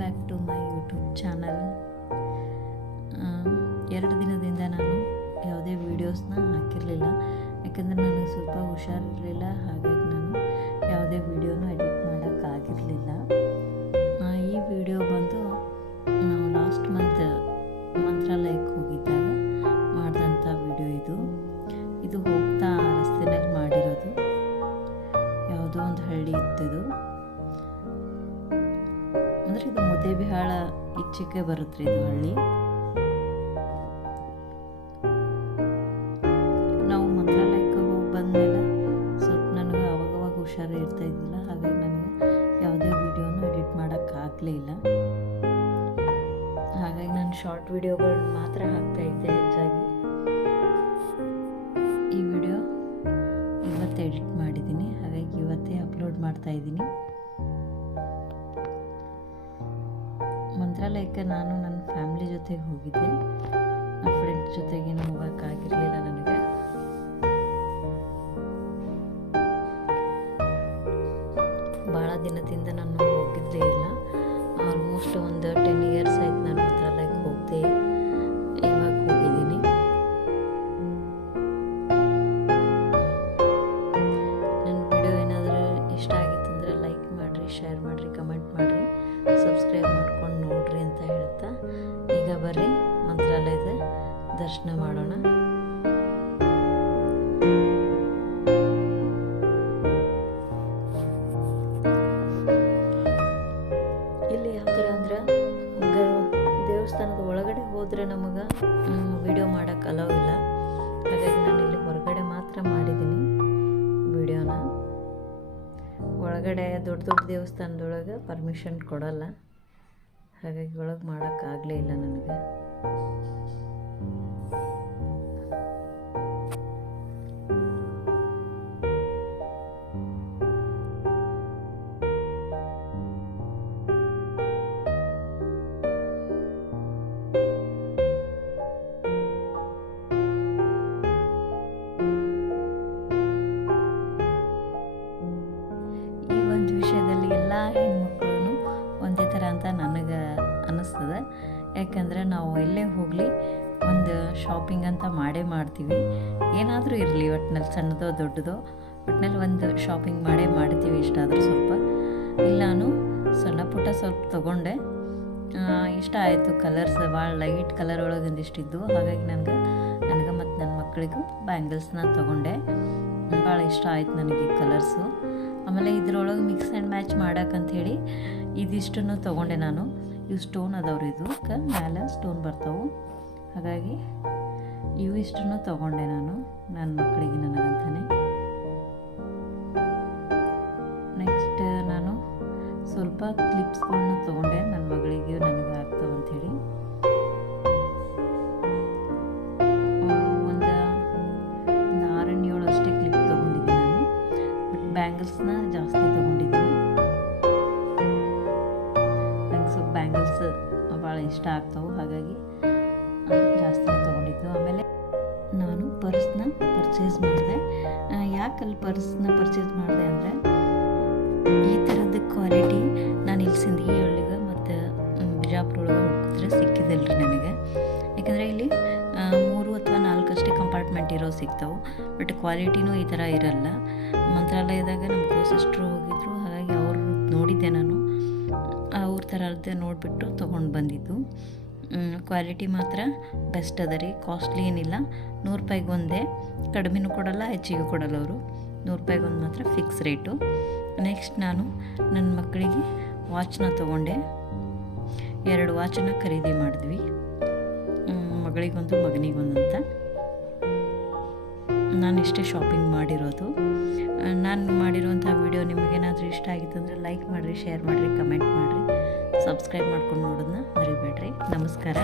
Back to my YouTube channel. 2 ದಿನದಿಂದ ನಾನು ಯಾವುದೇ ವೀಡಿಯೋಸ್ನ ಹಾಕಿರಲಿಲ್ಲ, ಯಾಕಂದರೆ ನನಗೆ ಸ್ವಲ್ಪ ಹುಷಾರಿರಲಿಲ್ಲ. ಹಾಗಾಗಿ ನಾನು ಯಾವುದೇ ವೀಡಿಯೋನ ಎಡಿಟ್ ಮಾಡೋಕ್ಕಾಗಿರಲಿಲ್ಲ. ಈ ವಿಡಿಯೋ ಬಂದು ನಾವು ಲಾಸ್ಟ್ ಮಂತ್ ಮಂತ್ರಾಲಯಕ್ಕೆ ಹೋಗಿದ್ದಾಗ ಮಾಡಿದಂಥ ವಿಡಿಯೋ ಇದು ಹೋಗ್ತಾ ರಸ್ತೆಯಲ್ಲಿ ಮಾಡಿರೋದು. ಯಾವುದೋ ಒಂದು ಹಳ್ಳಿ ಇತ್ತಿದು, ಅಂದರೆ ಇದು ಮುದ್ದೇಬಿಹಾಳ ಈಚೆಗೆ ಬರುತ್ತೆ ಇದು ಹಳ್ಳಿ. ನಾವು ಮಂತ್ರಾಲಯಕ್ಕೆ ಹೋಗಿ ಬಂದಮೇಲೆ ಸ್ವಲ್ಪ ನನಗೆ ಅವಾಗವಾಗ ಹುಷಾರು ಇರ್ತಾ ಇದ್ದಿಲ್ಲ. ಹಾಗಾಗಿ ನನಗೆ ಯಾವುದೇ ವಿಡಿಯೋನು ಎಡಿಟ್ ಮಾಡೋಕ್ಕಾಗಲೇ ಇಲ್ಲ. ಹಾಗಾಗಿ ನಾನು ಶಾರ್ಟ್ ವಿಡಿಯೋಗಳನ್ನ ಮಾತ್ರ ಹಾಕ್ತಾಯಿದ್ದೆ ಹೆಚ್ಚಾಗಿ. ಈ ವಿಡಿಯೋ ಇವತ್ತು ಎಡಿಟ್ ಮಾಡಿದ್ದೀನಿ, ಹಾಗಾಗಿ ಇವತ್ತೇ ಅಪ್ಲೋಡ್ ಮಾಡ್ತಾಯಿದ್ದೀನಿ. ಮಂತ್ರಾಲಯಕ್ಕೆ ನಾನು ನನ್ನ ಫ್ಯಾಮ್ಲಿ ಜೊತೆಗೆ ಹೋಗಿದ್ದೆ, ನನ್ನ ಫ್ರೆಂಡ್ಸ್ ಜೊತೆಗೇನು ಹೋಗೋಕ್ಕಾಗಿರಲಿಲ್ಲ ನನಗೆ. ಭಾಳ ದಿನದಿಂದ ನಾನು ಹೋಗಿದ್ದೇ ಇಲ್ಲ. ಆಲ್ಮೋಸ್ಟ್ ಒಂದು 10 ಇಯರ್ಸ್ ಆಯ್ತು ನಾನು ಮಂತ್ರಾಲಯಕ್ಕೆ ಹೋಗದೆ. ಇವಾಗ ಹೋಗಿದ್ದೀನಿ. ನನ್ನ ವಿಡಿಯೋ ಏನಾದರೂ ಇಷ್ಟ ಆಗಿತ್ತಂದರೆ ಲೈಕ್ ಮಾಡಿರಿ, ಶೇರ್ ಮಾಡಿರಿ, ಕಮೆಂಟ್ ಮಾಡಿರಿ, ಸಬ್ಸ್ಕ್ರೈಬ್ ಮಾಡ್ಕೊಂಡು ನೋಡ್ರಿ ಅಂತ ಹೇಳ್ತಾ ಈಗ ಬರ್ರಿ ಮಂತ್ರಾಲಯದ ದರ್ಶನ ಮಾಡೋಣ. ಇಲ್ಲಿ ಯಾವ ಥರ ಅಂದ್ರೆ ದೇವಸ್ಥಾನದ ಒಳಗಡೆ ಹೋದರೆ ನಮಗೆ ವಿಡಿಯೋ ಮಾಡೋಕ್ಕೆ ಅಲೋ ಇಲ್ಲ. ಹಾಗಾಗಿ ನಾನು ಇಲ್ಲಿ ಹೊರಗಡೆ ಮಾತ್ರ ಮಾಡಿದ್ದೀನಿ ವಿಡಿಯೋನ. ಒಳಗಡೆ ದೊಡ್ಡ ದೊಡ್ಡ ದೇವಸ್ಥಾನದೊಳಗೆ ಪರ್ಮಿಷನ್ ಕೊಡಲ್ಲ, ಹಾಗಾಗಿ ಒಳಗೆ ಮಾಡೋಕ್ಕಾಗಲೇ ಇಲ್ಲ ನನಗೆ. ಈ ಒಂದು ವಿಷಯದಲ್ಲಿ ಎಲ್ಲ ಹೆಣ್ಮಕ್ಳು ಒಂದೇ ಥರ ಅಂತ ನನಗೆ ಅನ್ನಿಸ್ತದೆ. ಯಾಕಂದರೆ ನಾವು ಎಲ್ಲೇ ಹೋಗಲಿ ಒಂದು ಶಾಪಿಂಗ್ ಅಂತ ಮಾಡೇ ಮಾಡ್ತೀವಿ. ಏನಾದರೂ ಇರಲಿ, ಒಟ್ಟಿನಲ್ಲಿ ಸಣ್ಣದೋ ದೊಡ್ಡದೋ, ಒಟ್ಟಿನಲ್ಲಿ ಒಂದು ಶಾಪಿಂಗ್ ಮಾಡೇ ಮಾಡ್ತೀವಿ. ಇಷ್ಟಾದರೂ ಸ್ವಲ್ಪ ಇಲ್ಲಾನು ಸಣ್ಣ ಪುಟ್ಟ ಸ್ವಲ್ಪ ತೊಗೊಂಡೆ. ಇಷ್ಟ ಆಯಿತು, ಕಲರ್ಸ್ ಭಾಳ ಲೈಟ್ ಕಲರ್ ಒಳಗೆ ಒಂದಿಷ್ಟಿದ್ದು. ಹಾಗಾಗಿ ನನಗೆ ಮತ್ತು ನನ್ನ ಮಕ್ಕಳಿಗೂ ಬ್ಯಾಂಗಲ್ಸ್ನ ತೊಗೊಂಡೆ. ಭಾಳ ಇಷ್ಟ ಆಯ್ತು ನನಗೆ ಈ ಕಲರ್ಸು. ಆಮೇಲೆ ಇದ್ರೊಳಗೆ ಮಿಕ್ಸ್ ಆ್ಯಂಡ್ ಮ್ಯಾಚ್ ಮಾಡೋಕ್ಕಂಥೇಳಿ ಇದಿಷ್ಟನ್ನು ತೊಗೊಂಡೆ ನಾನು. ಇವು ಸ್ಟೋನ್ ಅದಾವ್ರಿ, ಇದಕ್ಕೆ ಮೇಲೆ ಸ್ಟೋನ್ ಬರ್ತಾವೆ. ಹಾಗಾಗಿ ಇವು ಇಷ್ಟನ್ನು ತೊಗೊಂಡೆ ನಾನು ನನ್ನ ಮಕ್ಕಳಿಗೆ, ನನಗಂತಾನೆ. ನೆಕ್ಸ್ಟ್ ನಾನು ಸ್ವಲ್ಪ ಕ್ಲಿಪ್ಸ್ಗಳನ್ನ ತೊಗೊಂಡೆ, ನನ್ನ ಮಗಳಿಗೆ ನನಗೆ ಆಗ್ತಾವಂಥೇಳಿ. ಒಂದು 6-7 ಅಷ್ಟೇ ಕ್ಲಿಪ್ ತೊಗೊಂಡಿದ್ದೀನಿ ನಾನು. ಬಟ್ ಬ್ಯಾಂಗಲ್ಸ್ನ ಜಾಸ್ತಿ ತೊಗೊಂಡಿದ್ದೀನಿ. ನಂಗೆ ಸ್ವಲ್ಪ ಬ್ಯಾಂಗಲ್ಸ್ ಭಾಳ ಇಷ್ಟ ಆಗ್ತಾವೆ, ಹಾಗಾಗಿ ಜಾಸ್ತಿ ತೊಗೊಂಡಿದ್ದು. ಆಮೇಲೆ ನಾನು ಪರ್ಸ್ನ ಪರ್ಚೇಸ್ ಮಾಡಿದೆ. ಯಾಕಲ್ಲಿ ಪರ್ಸ್ನ ಪರ್ಚೇಸ್ ಮಾಡಿದೆ ಅಂದರೆ, ಈ ಥರದ ಕ್ವಾಲಿಟಿ ನಾನು ಇಲ್ಲಿ ಸಿಂದಗಿ ಒಳಗೆ ಮತ್ತು ಬಿಜಾಪುರ ಒಳಗೆ ಹುಡುಕಿದ್ರೆ ಸಿಕ್ಕಿದಿಲ್ಲ ರೀ ನನಗೆ. ಯಾಕಂದರೆ ಇಲ್ಲಿ 3 ಅಥವಾ 4 ಅಷ್ಟೇ ಕಂಪಾರ್ಟ್ಮೆಂಟ್ ಇರೋ ಸಿಗ್ತಾವೆ. ಬಟ್ ಕ್ವಾಲಿಟಿನೂ ಈ ಥರ ಇರಲ್ಲ. ಮಂತ್ರಾಲಯದಾಗ ನಮ್ಮ ಕೋಸಿಸ್ಟ್ರು ಹೋಗಿದ್ರು, ಹಾಗಾಗಿ ಅವ್ರು ನೋಡಿದ್ದೆ ನಾನು. ಅವ್ರ ಥರದ್ದು ನೋಡಿಬಿಟ್ಟು ತೊಗೊಂಡು ಬಂದಿದ್ದು. ಕ್ವಾಲಿಟಿ ಮಾತ್ರ ಬೆಸ್ಟ್ ಅದ ರೀ. ಕಾಸ್ಟ್ಲಿ ಏನಿಲ್ಲ. 100 ರೂಪಾಯಿಗೆ ಒಂದೇ, ಕಡಿಮೆನೂ ಕೊಡಲ್ಲ, ಹೆಚ್ಚಿಗೆ ಕೊಡಲ್ಲ ಅವರು. 100 ರೂಪಾಯಿಗೆ ಒಂದು ಮಾತ್ರ ಫಿಕ್ಸ್ ರೇಟು. ನೆಕ್ಸ್ಟ್ ನಾನು ನನ್ನ ಮಕ್ಕಳಿಗೆ ವಾಚ್ನ ತೊಗೊಂಡೆ. 2 ವಾಚನ್ನ ಖರೀದಿ ಮಾಡಿದ್ವಿ, ಮಗಳಿಗೊಂದು ಮಗನಿಗೊಂದು ಅಂತ. ನಾನು ಇಷ್ಟೇ ಶಾಪಿಂಗ್ ಮಾಡಿರೋದು. ನಾನು ಮಾಡಿರುವಂಥ ವಿಡಿಯೋ ನಿಮಗೇನಾದರೂ ಇಷ್ಟ ಆಗಿತ್ತಂದರೆ ಲೈಕ್ ಮಾಡಿರಿ, ಶೇರ್ ಮಾಡಿರಿ, ಕಮೆಂಟ್ ಮಾಡಿರಿ, ಸಬ್ಸ್ಕ್ರೈಬ್ ಮಾಡ್ಕೊಂಡು ನೋಡೋದನ್ನ ಮರಿಬೇಡ್ರಿ. ನಮಸ್ಕಾರ.